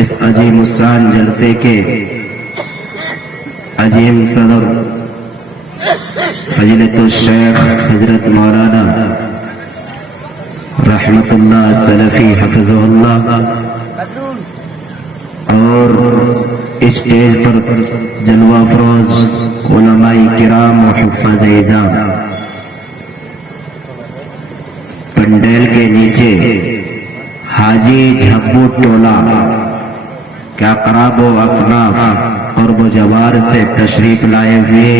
इस अजीम उस्सान जलसे के अजीम सदर फजीलतुल शेख हजरत मौलाना रहमतुल्लाह सलफी हफिज़हुल्लाह और स्टेज पर जलवा फरोज उलमाई किराम व हुफ़्फ़ाज़ इज़ाम, पंडेल के नीचे हाजी झब्बू टोला क्या कराबो अकनाफ और वो जवार से तशरीफ लाए हुए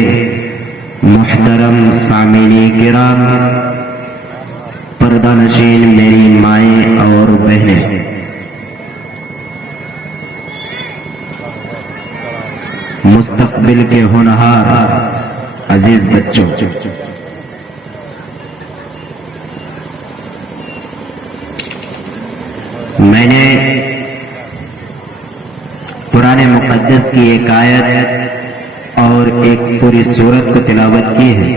मुहतरम सामीनी किराम, पर्दा नशीन मेरी माएँ और बहनें, मुस्तकबिल के होनहार अजीज बच्चों, मैंने कुरान मुक़द्दस की एक आयत और एक पूरी सूरत को तिलावत की है।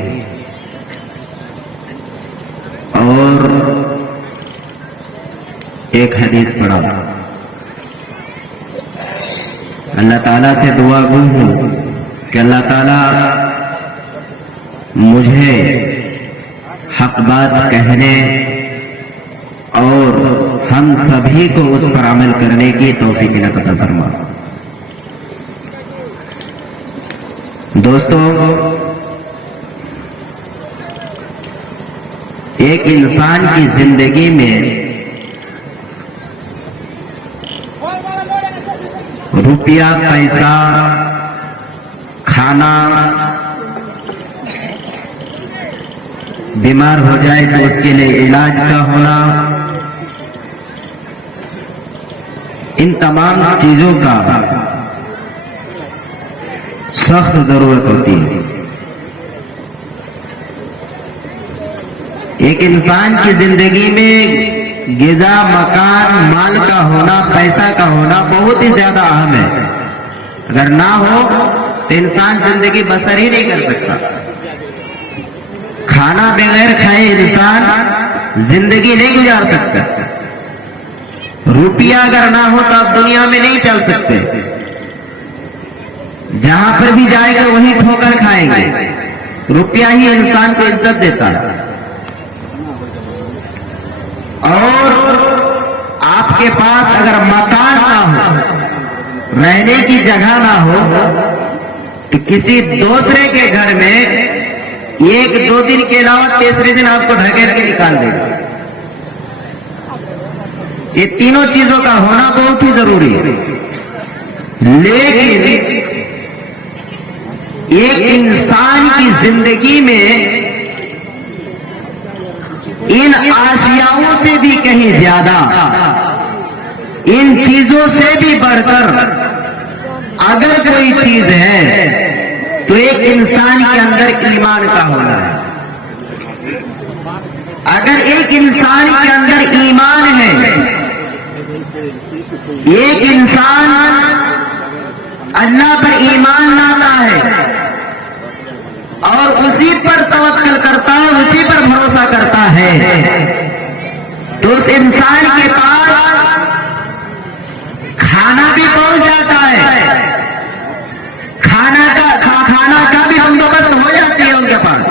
एक हदीस पढ़ा। अल्लाह ताला से दुआ गो हूं कि अल्लाह ताला मुझे हक बात कहने और हम सभी को उस पर अमल करने की तौफीक अता फरमा। दोस्तों, एक इंसान की जिंदगी में रुपया, पैसा, खाना, बीमार हो जाए तो उसके लिए इलाज का होना, इन तमाम चीजों का सख्त जरूरत होती है। एक इंसान की जिंदगी में गिजा, मकान, माल का होना, पैसा का होना बहुत ही ज्यादा अहम है। अगर ना हो तो इंसान जिंदगी बसर ही नहीं कर सकता। खाना बगैर खाए इंसान जिंदगी नहीं गुजार सकता। रुपया अगर ना हो तो आप दुनिया में नहीं चल सकते। जहां पर भी जाएगा वहीं ठोकर खाएंगे। रुपया ही इंसान को इज्जत देता है। और आपके पास अगर मकान ना हो, रहने की जगह ना हो, तो किसी दूसरे के घर में एक दो दिन के अलावा तीसरे दिन आपको ढकेल के निकाल देगा। ये तीनों चीजों का होना बहुत ही जरूरी है। लेकिन एक इंसान की जिंदगी में इन आशियाओं से भी कहीं ज्यादा, इन चीजों से भी बढ़कर अगर कोई चीज है तो एक इंसान के अंदर ईमान का होना है। अगर एक इंसान के अंदर ईमान है, एक इंसान अल्लाह पर ईमान लाता है और उसी पर तवक्कल करता है, उसी पर भरोसा करता है, तो उस इंसान के पास खाना भी पहुंच जाता है, खाना का भी बंदोबस्त हो जाती है उनके पास,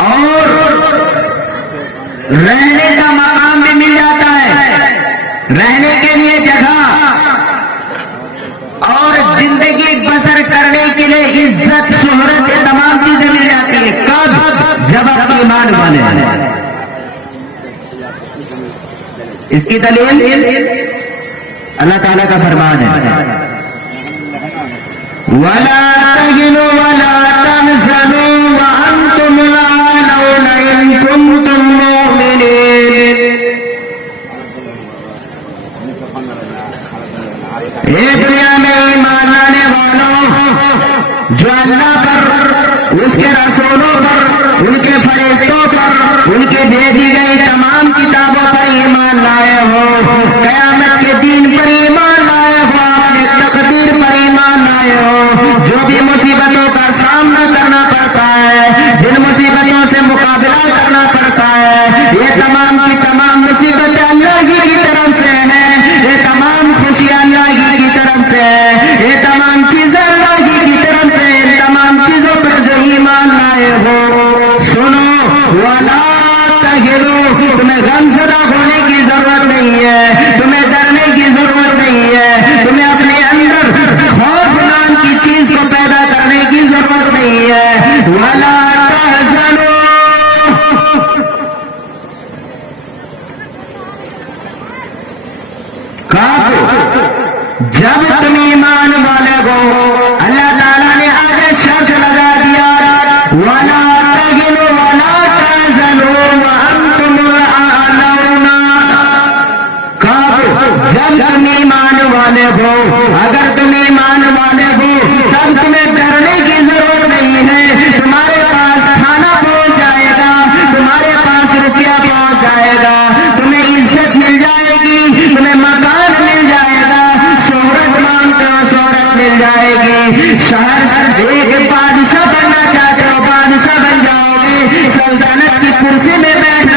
और रहने का मकाम भी मिल जाता है, रहने के लिए जगह, और जिंदगी बसर करने के लिए इज्जत, शोहरत, तमाम चीजें मिल जाती है। कब? जब आप ईमान वाले हैं। इसकी दलील अल्लाह ताला का फरमान है, वला तहिनु वला तहज़नु व अंतुम लअनौना इन कुंतुम मुमिनीन। दुनिया में ईमान लाने वालों, जो अल्लाह पर, उसके रसूलों पर, उनके फरिश्तों पर, उनके भेजी गई तमाम किताबों पर ईमान लाए हो, क़यामत के दिन पर ईमान लाए हो, अपने तकदीर पर ईमान लाए हो, जो भी मुसीबतों का सामना करना पड़ता है, जिन मुसीबतों से मुकाबला करना पड़ता है, ये तमाम की तमाम मुसीबतें अल्लाह की तरफ से है, ये तमाम खुशियां अल्लाह की तरफ से है, ये तमाम चीजें अल्लाह की तरफ से, इन तमाम चीजों पर जो ईमान लाए हो, सुनो, वला तहिनु, तुम्हें गमज़दा होने की जरूरत नहीं है, तुम्हें डरने की जरूरत नहीं है, तुम्हें अपने अंदर खौफ नाम की चीज को पैदा करने की जरूरत नहीं है। वला तहज़नु, जब तुम ईमान वाले हो, अल्लाह ताला ने आगे शर्त लगा दिया, वला तहिनु वला तहज़नु व अंतुम लअनौना। कब? जब तुम ईमान वाले हो। अगर तुम ईमान वाले हो तब तुम्हें डरने की जरूरत नहीं है। तुम्हारे पास खाना पहुंच जाएगा, तुम्हारे पास रुपया पहुंच जाएगा, तुम्हें इज्जत मिल जाएगी, तुम्हें मकान मिल जाएगा, शोहरत मांगते हो शोहरत मिल जाएगी, शहर एक बादशाह बनना चाहते हो बादशाह बन जाओगे, सल्तनत की कुर्सी में बैठ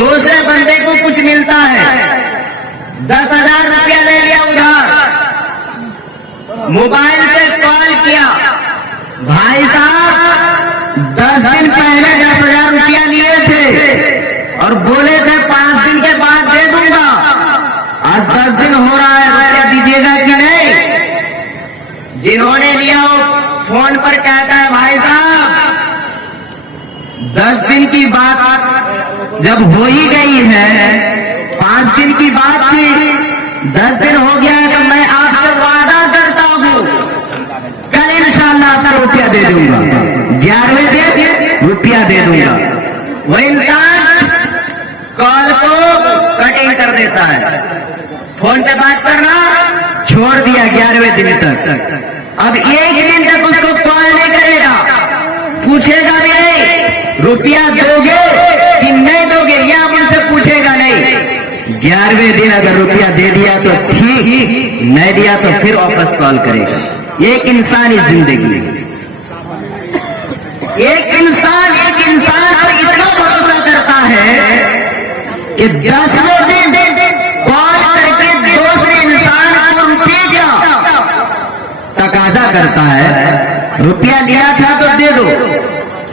दूसरे बंदे को कुछ मिलता है, 10,000 रुपया ले लिया उधार, मोबाइल से कॉल किया, भाई साहब 10 दिन पहले 10,000 रुपया लिए थे और बोले थे 5 दिन के बाद दे दूंगा, आज 10 दिन हो रहा है, रुपया दीजिएगा कि नहीं। जिन्होंने लिया वो फोन पर कहता है भाई साहब 10 दिन की बात जब हो ही गई है, 5 दिन की बात थी, 10 दिन हो गया है, तो मैं आपसे वादा करता हूं कल इंशाअल्लाह आपका रुपया दे दूंगा, 11वें दिन रुपया दे दूंगा। वो इंसान कॉल को कटिंग कर देता है, फोन पे बात करना छोड़ दिया 11वें दिन तक। अब एक दिन तक उसको कॉल नहीं करेगा, पूछेगा भी नहीं रुपया दोगे कि नहीं दोगे, या आप उनसे पूछेगा नहीं। 11वें दिन अगर रुपया दे दिया तो ठीक, नहीं दिया तो फिर वापस कॉल करेगा। एक इंसानी जिंदगी, एक इंसान पर इतना भरोसा करता है कि 10वें दिन कॉल करके दूसरे इंसान को रुपया तकाजा करता है, रुपया लिया था तो दे दो,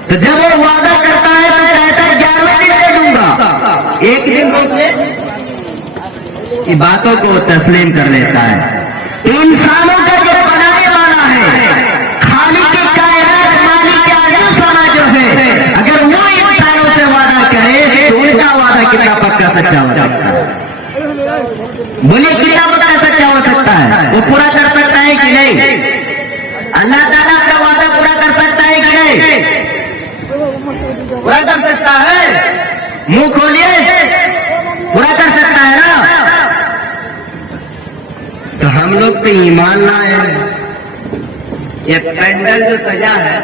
तो जब वो वादा करता है तो कहता है 11वें दिन दे दूंगा, एक दिन को की बातों को तस्लीम कर लेता है। तो इंसानों का जो बनाने वाला है, खालिक की कायनात मालिक के आजू समा जो है, अगर वो इंसानों से वादा करे तो उनका वादा कितना पक्का सच्चा हो सकता है? बोलिए कितना पक्का सच्चा हो सकता है? वो पूरा कर सकता है कि नहीं? अल्लाह ताला का वादा पूरा कर सकता है कि नहीं? पूरा कर सकता है, मुंह खोलिए, पूरा कर सकता है ना। तो हम लोग तो ईमान लाए हैं। ये पेंडल जो सजा है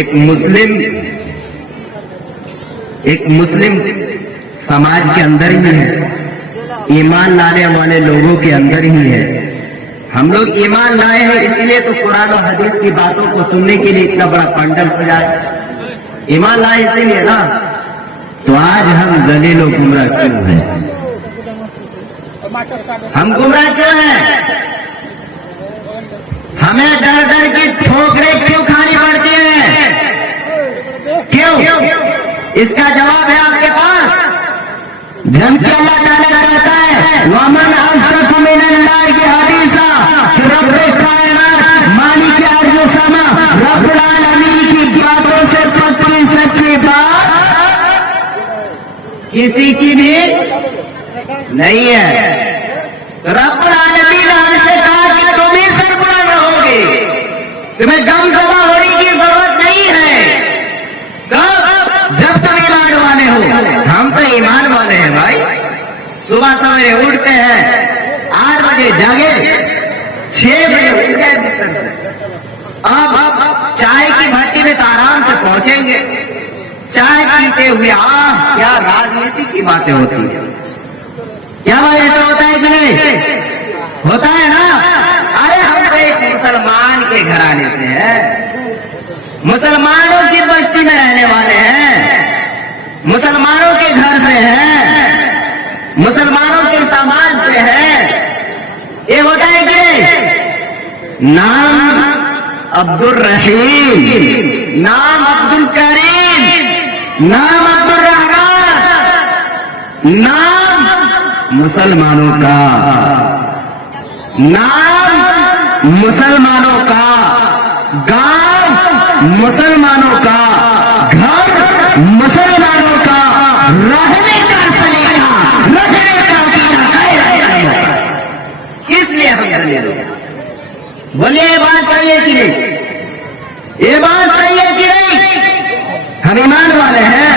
एक मुस्लिम समाज के अंदर ही है, ईमान लाने वाले लोगों के अंदर ही है। हम लोग ईमान लाए हैं इसलिए तो कुरान और हदीस की बातों को सुनने के लिए इतना बड़ा पंडल सजाए, ईमान लाए इसीलिए ना। तो आज हम जलील और गुमराह क्यों हैं? हम गुमराह क्यों हैं? हमें डर डर की ठोकरें क्यों खानी पड़ती है? क्यों? इसका जवाब है आपके पास। जबकि अल्लाह ताला कहता है वमन असदक़ु मिनल्लाहि हदीसा, रब्बे कायनात मालिक अर्ज़ व समा रब्बुल आलमीन की बातों से पक्की सच्ची बात किसी की भी नहीं है। रब्बुल आलमीन हमसे कहा कि तुम ही सरबराह रहोगे, तुम्हें गमज़दा होने की जरूरत नहीं है। कब? जब तुम ईमान वाले हो। हम तो ईमान वाले हैं भाई, सुबह सवेरे उठते हैं 8 बजे जागे, 6 बजे उठ जाए बिस्तर से। अब चाय की भट्टी में तो आराम से पहुंचेंगे, चाय पीते हुए क्या राजनीति की बातें होती है, क्या भाई ऐसा होता है कि नहीं? होता है ना। अरे हम तो एक मुसलमान के घराने से हैं, मुसलमानों की बस्ती में रहने वाले हैं, मुसलमानों के घर से हैं, मुसलमानों के समाज से हैं। ये होता है कि नहीं? नाम अब्दुल रहीम, नाम अब्दुल करीम, नाम अब्दुल रहमान, नाम मुसलमानों का, नाम मुसलमानों का, गांव मुसलमानों का, घर मुसलमानों का, रहने का सलीका, रहने का कीड़ा, इसलिए हम जलील। बोलिए ये बात सही है कि नहीं? ये बात सही है कि नहीं? हम ईमान वाले हैं,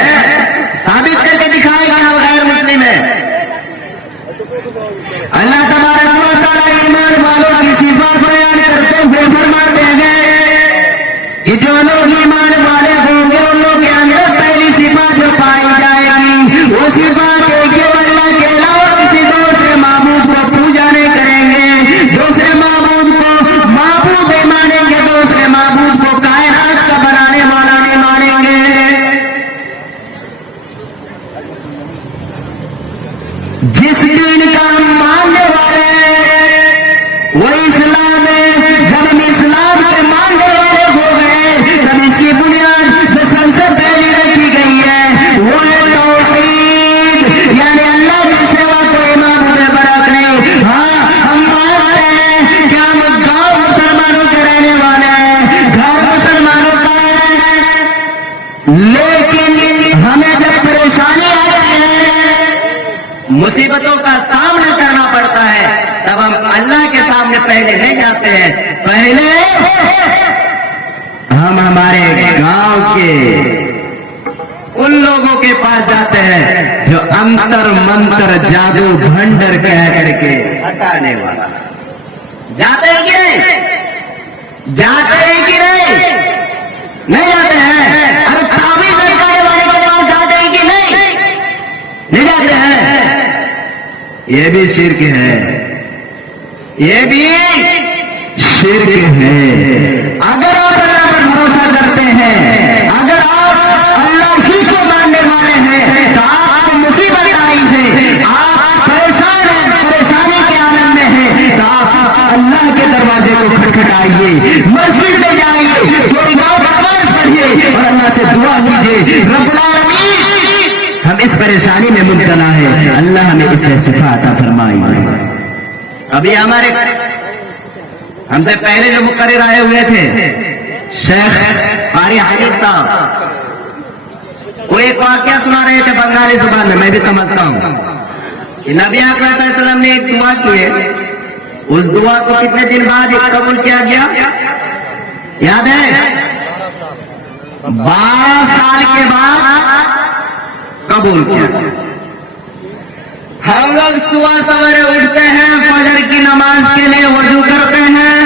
साबित करके दिखाएगा हम गैर मुस्लिम है। अल्लाह तबारक व तआला ईमान वालों की सिफात बयान करते हुए फरमाते हैं कि जो लोग ईमान वाले होंगे उन लोगों के अंदर पहली सिफात जो पाई जाएगी वो सिफात है कि अल्लाह के अलावा किसी दूसरे माबूद को पूजा नहीं करेंगे, दूसरे माबूद को माबूद नहीं मानेंगे, दूसरे माबूद को कायनात का बनाने वाला नहीं मानेंगे। पहले नहीं जाते हैं, पहले हम हमारे गांव के उन लोगों के पास जाते हैं जो अंतर मंत्र जादू भंडर कह करके हटाने वाला। जाते हैं कि नहीं? जाते हैं कि नहीं? नहीं जाते हैं। अरे ताबीज लटकाने वाले के पास जाते हैं कि नहीं? नहीं जाते हैं। ये भी शिर्क है, ये भी शिर्क है। अगर आप अल्लाह पर भरोसा करते हैं, अगर आप अल्लाह ही को मानने वाले हैं, तो आपको मुसीबत आई है, आप परेशान हैं, परेशानी के आनंद में हैं, तो आप अल्लाह के दरवाजे को खटखटाइए, मस्जिद में जाइए, थोड़ी बहुत नमाज पढ़िए और अल्लाह से दुआ लीजिए, रब्बुल आलमीन हम इस परेशानी में मुब्तला है, अल्लाह हमें इससे शिफा अता फरमाए। अभी हमारे हमसे पहले जो मुकर्रिर आए हुए थे शेख कारी हानिफ साहब, वो एक वाकया सुना रहे थे बंगाली जुबान में, मैं भी समझता हूँ कि नबी अकरम सल्लल्लाहु अलैहि वसल्लम ने एक दुआ की है, उस दुआ को कितने दिन बाद कबूल किया गया याद है? 12 साल के बाद कबूल किया। हम लोग सुबह सवेरे उठते हैं, फजर की नमाज के लिए वजू करते हैं,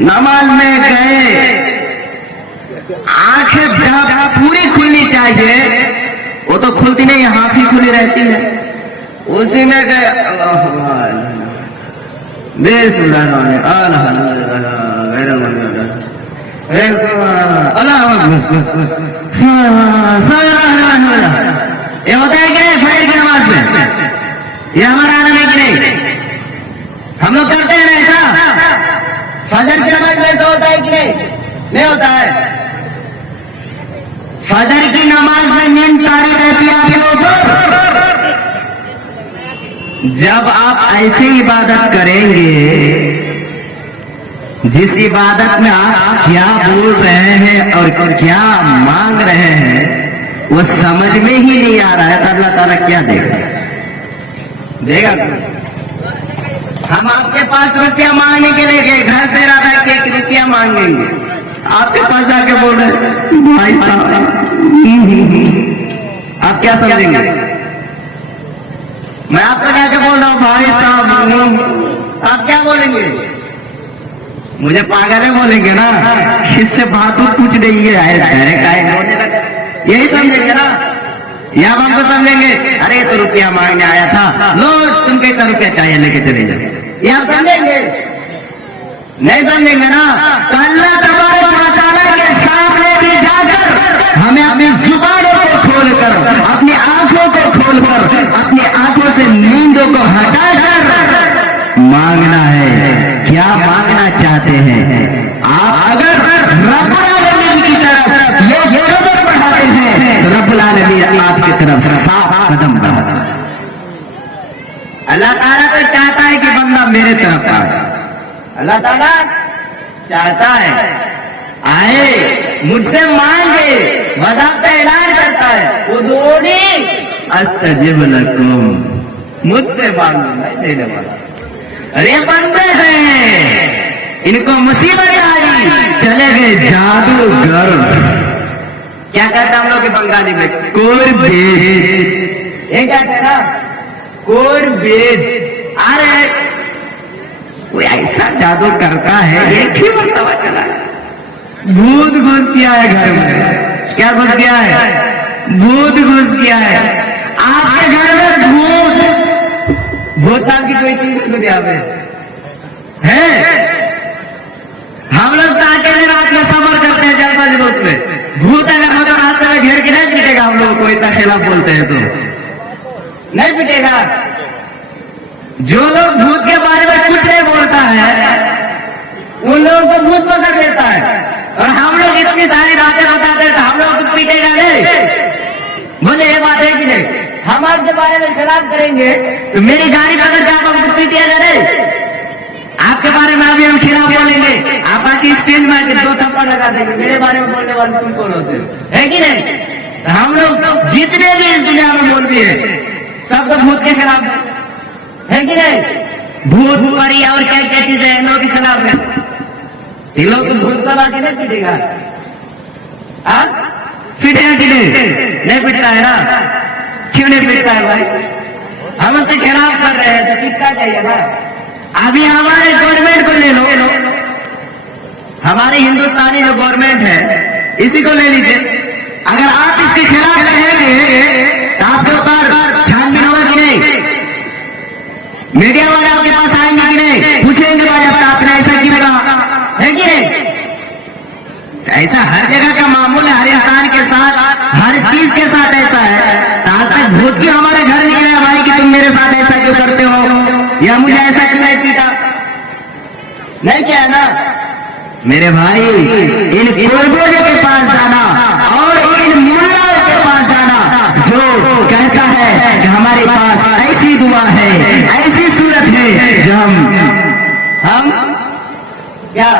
नमाज में गए, आंखें पूरी खुलनी चाहिए, वो तो खुलती नहीं, हाथ ही खुली रहती है, उसी में गए ये होता है कि नहीं फजर की नमाज में? ये हमारा आदम है कि नहीं? हम लोग करते हैं ना ऐसा? फजर की नमाज में ऐसा होता है कि नहीं? नहीं होता है। फजर की नमाज में नींद तारी रहती है आपके ऊपर। जब आप ऐसी इबादत करेंगे जिस इबादत में आप क्या बोल रहे हैं और क्या मांग रहे हैं वो समझ में ही नहीं आ रहा है, तो अल्लाह ताला क्या देगा? देगा? हम आपके पास रुपया मांगने के लिए गए, घर से इरादा कि 1 रुपया मांगेंगे, आपके पास जाके बोल रहे भाई साहब, आप क्या समझेंगे? मैं आपको जाके बोल रहा हूँ भाई साहब, आप क्या बोलेंगे? मुझे पागल है बोलेंगे ना, इससे बात कुछ नहीं है, यही समझेंगे ना? या हम हमको समझेंगे अरे तो रुपया मांगने आया था, लो तुमको इतना रुपया चाहिए लेके चले जाओ, ये आप समझेंगे? नहीं समझेंगे ना? तो अल्लाह तबारक व तआला के सामने भी जाकर हमें अपनी जुबानों को खोलकर, अपनी आंखों को खोलकर, अपनी आंखों से नींदों को हटाकर मांगना है। क्या मांगना चाहते हैं आप? अगर रब्बुल आलमीन की तरफ ये कदम बढ़ाते हैं तो रब्बुल आलमीन आपकी तरफ 7 कदम बढ़ाता है। अल्लाह ताला तो चाहता है कि बंदा मेरे तरफ आए, अल्लाह ताला चाहता है आए, मुझसे मांगे, वज़ाफ़त ऐलान करता है उदूनी अस्तजिब लकुम, मुझसे मांगो मैं देने वाला। अरे बंदे हैं, इनको मुसीबत आई, चले गए जादूगर, क्या कहता हम लोग के बंगाली में? कोरबेज, ये क्या कहता? कोरबेज। अरे कोई ऐसा जादू करता है, एक ही मरतबा चला, भूत घुस गया है घर में। क्या घुस गया है? भूत घुस गया है आपके घर में। भूत नाम की कोई चीज दुनिया में है? हम लोग तो अकेले रात में सफर करते हैं जलसा जुलूस में, भूत अगर हो तो रास्ते में घेर के नहीं पीटेगा हम लोग को, इतना खिलाफ बोलते हैं तो नहीं पीटेगा। जो लोग भूत के बारे में कुछ नहीं बोलता है उन लोगों को भूत पकड़ लेता है, और हम लोग इतनी सारी बातें बताते हैं तो हम लोग को पीटेगा नहीं? बोले ये बात है कि नहीं? हम आपके बारे में खिलाफ करेंगे तो मेरी गाड़ी पकड़ के आप हमको पीटिएगा नहीं? आपके बारे में अभी हम खिलाफ बोलेंगे, आप आके स्टेज में आके 2 थप्पड़ लगा देंगे, मेरे बारे में बोलने वाले तुम कौन होते है कि नहीं? हम लोग जितने भी इस दुनिया में बोल भी है सब तो भूत के खिलाफ है कि नहीं? भूत परी और क्या क्या चीजें इन लोगों के खिलाफ है। इन लोग भूत सब आके नहीं पिटेगा, पिटेगा कि नहीं पिटता है ना, क्यों नहीं पिटता है भाई? हम उसके खिलाफ कर रहे हैं तो पिटना चाहिए ना। अभी हमारे गवर्नमेंट को ले लो, हमारी हिंदुस्तानी जो गवर्नमेंट है इसी को ले लीजिए। अगर आप इसके खिलाफ रहेंगे तो आपके ऊपर छानबीन होगा कि नहीं? मीडिया वाले आपके पास आएंगे कि नहीं? पूछेंगे भाई आपने ऐसा क्यों कहा, है कि नहीं? ऐसा हर जगह का मामूल है, हर इंसान के साथ, हर चीज के साथ ऐसा है। आज तक भूत क्यों हमारे घर नहीं गया भाई कि तुम मेरे साथ ऐसा क्यों करते हो, या मुझे ऐसा क्यों नहीं पीटा? नहीं क्या है ना मेरे भाई, इन पूर्वजों के पास जाना और इन मुल्लाओं के पास जाना जो कहता है कि हमारे पास ऐसी दुआ है, ऐसी सूरत है जो हम क्या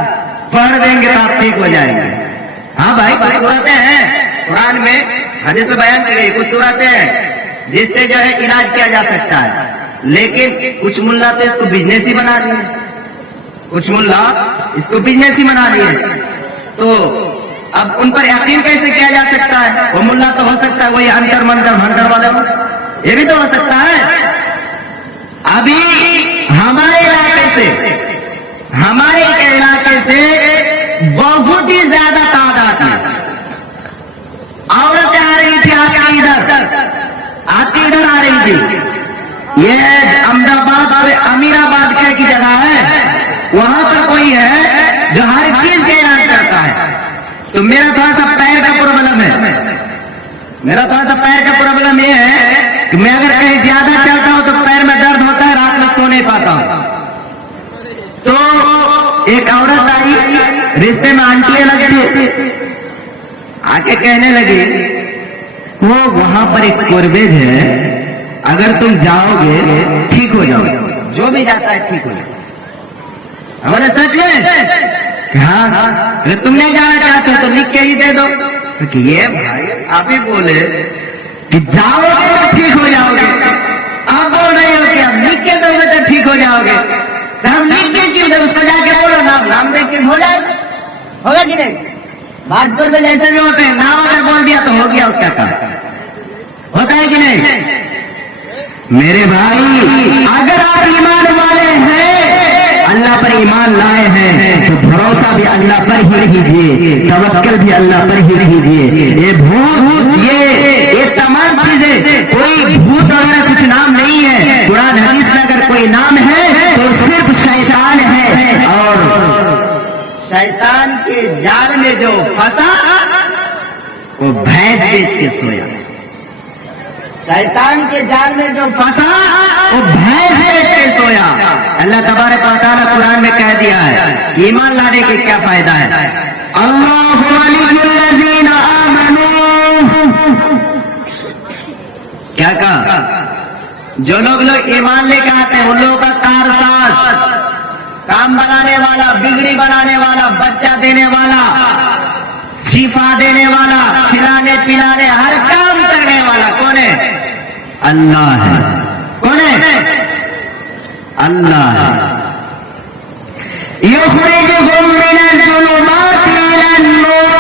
पढ़ देंगे तो आप ठीक हो जाएंगे। हाँ भाई, कुछ सूरतें हैं कुरान में, हदीस में बयान की गई, कुछ सूरतें हैं जिससे जो है इलाज किया जा सकता है। लेकिन कुछ मुल्ला तो इसको बिजनेस ही बना दिए, कुछ मुल्ला इसको बिजनेस ही बना दिए। तो अब उन पर यकीन कैसे किया जा सकता है? वो मुल्ला तो हो सकता है वही अंतर मंतर भंडर वाले, ये भी तो हो सकता है। अभी हमारे इलाके से बहुत ही ज्यादा तादाद में औरतें आ रही थी, आपकी इधर आ रही थी। ये अहमदाबाद और अमीराबाद की जगह है, वहां पर कोई है जो हर चीज का इलाज करता है। तो मेरा थोड़ा सा पैर का प्रॉब्लम है, ये है कि मैं अगर कहीं ज्यादा चलता हूं तो पैर में दर्द होता है, रात में सो नहीं पाता हूं। तो एक औरत आई, रिश्ते में आंटी लगती, आके कहने लगी वो वहां पर एक कुर्बेज है, अगर तुम जाओगे ठीक हो जाओगे, जो भी जाता है ठीक हो जाए। हमारे सच में हाँ, अगर तुम नहीं जाना चाहते हो तो लिख के ही दे दो। कि ये भाई आप ही बोले कि जाओगे तो ठीक हो जाओगे, आप बोल रहे हो कि आप लिख के दोगे तो ठीक हो जाओगे, तो हम लिख के क्यों दे? उसको जाके बोलो नाम दे के हो जाएगा, होगा कि नहीं? भाजपुर में जैसे भी होते हैं, नाम अगर बोल दिया तो हो गया उसका काम, होता है कि नहीं? मेरे भाई, अगर आप ईमान वाले हैं, अल्लाह पर ईमान लाए हैं, तो भरोसा भी अल्लाह पर ही कीजिए, तवक्कल भी अल्लाह पर ही कीजिए। ये भूत, ये तमाम चीजें, कोई भूत वगैरह कुछ नाम नहीं है। कुरान हदीस में अगर कोई नाम है तो सिर्फ शैतान है, और शैतान के जाल में जो फंसा वो भैंस बेच के सोया। शैतान के जाल में जो फंसा वो भैंस बेच के सोया। अल्लाह तबारक व तआला कुरान में कह दिया है, ईमान लाने के क्या फायदा है? अल्लाहु वलियुल्लज़ीना आमनू, क्या कहा? जो लोग ईमान लेकर आते हैं उन लोगों का कारसाज, काम बनाने वाला, बिगड़ी बनाने वाला, बच्चा देने वाला, शिफा देने वाला, खिलाने पिलाने हर काम करने वाला कौन है? अल्लाह है। कौन है? अल्लाह है। युखरिजुहुम मिनज़-ज़ुलुमाति इलन-नूर,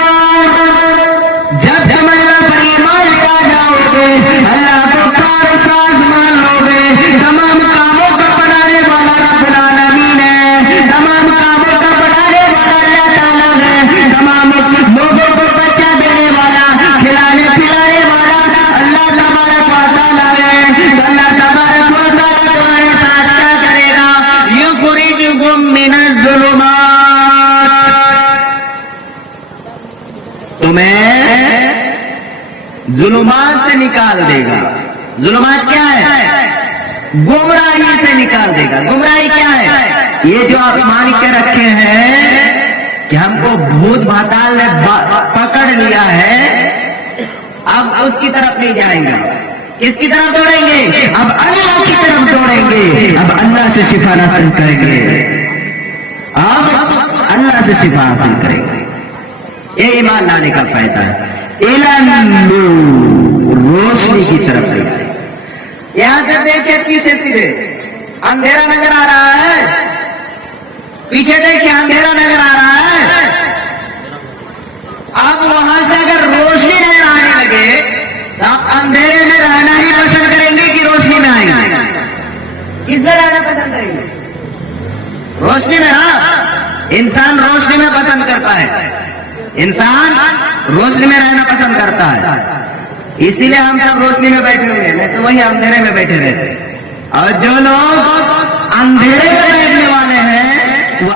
जब तुम अल्लाह पर ईमान ले जाओगे, अल्लाह को कारसाज मान लोगे, तमाम कामों का बनाने वाला रब्बुल आलमीन है, तमाम कामों का बनाने वाला अल्लाह ताला है, तमाम लोगों को बच्चा देने वाला, खिलाने पिलाने वाला अल्लाह तबारक व तआला है। अल्लाह तबारक व तआला तुम्हारे साथ क्या करेगा? युखरिजुहुम मिनज़-ज़ुलुमात, तुम्हें जुलुमात से निकाल देगा। जुलुमात क्या है? गुमराही से निकाल देगा। गुमराही क्या है? ये जो आप मान के रखे हैं कि हमको भूत भाताल ने पकड़ लिया है, अब उसकी तरफ नहीं जाएंगे। किसकी तरफ दौड़ेंगे? अब अल्लाह की तरफ दौड़ेंगे, अब अल्लाह से शिफा हासिल करेंगे, अब अल्लाह से शिफा हासिल करेंगे। ये ईमान लाने का फायदा है। इलन-नूर, रोशनी की तरफ। यहां से देखिए पीछे सीधे अंधेरा नजर आ रहा है, पीछे देखिए अंधेरा नजर आ रहा है। अब वहां से अगर रोशनी नजर आने लगे तो आप अंधेरे में रहना ही पसंद करेंगे कि रोशनी में आएंगे? किसमें रहना पसंद करेंगे? रोशनी में। हाँ, इंसान रोशनी में पसंद करता है, इंसान रोशनी में रहना पसंद करता है। इसीलिए हम सब रोशनी में बैठे हुए हैं, नहीं तो वही अंधेरे में बैठे रहते। और जो लोग अंधेरे में बैठने वाले हैं वो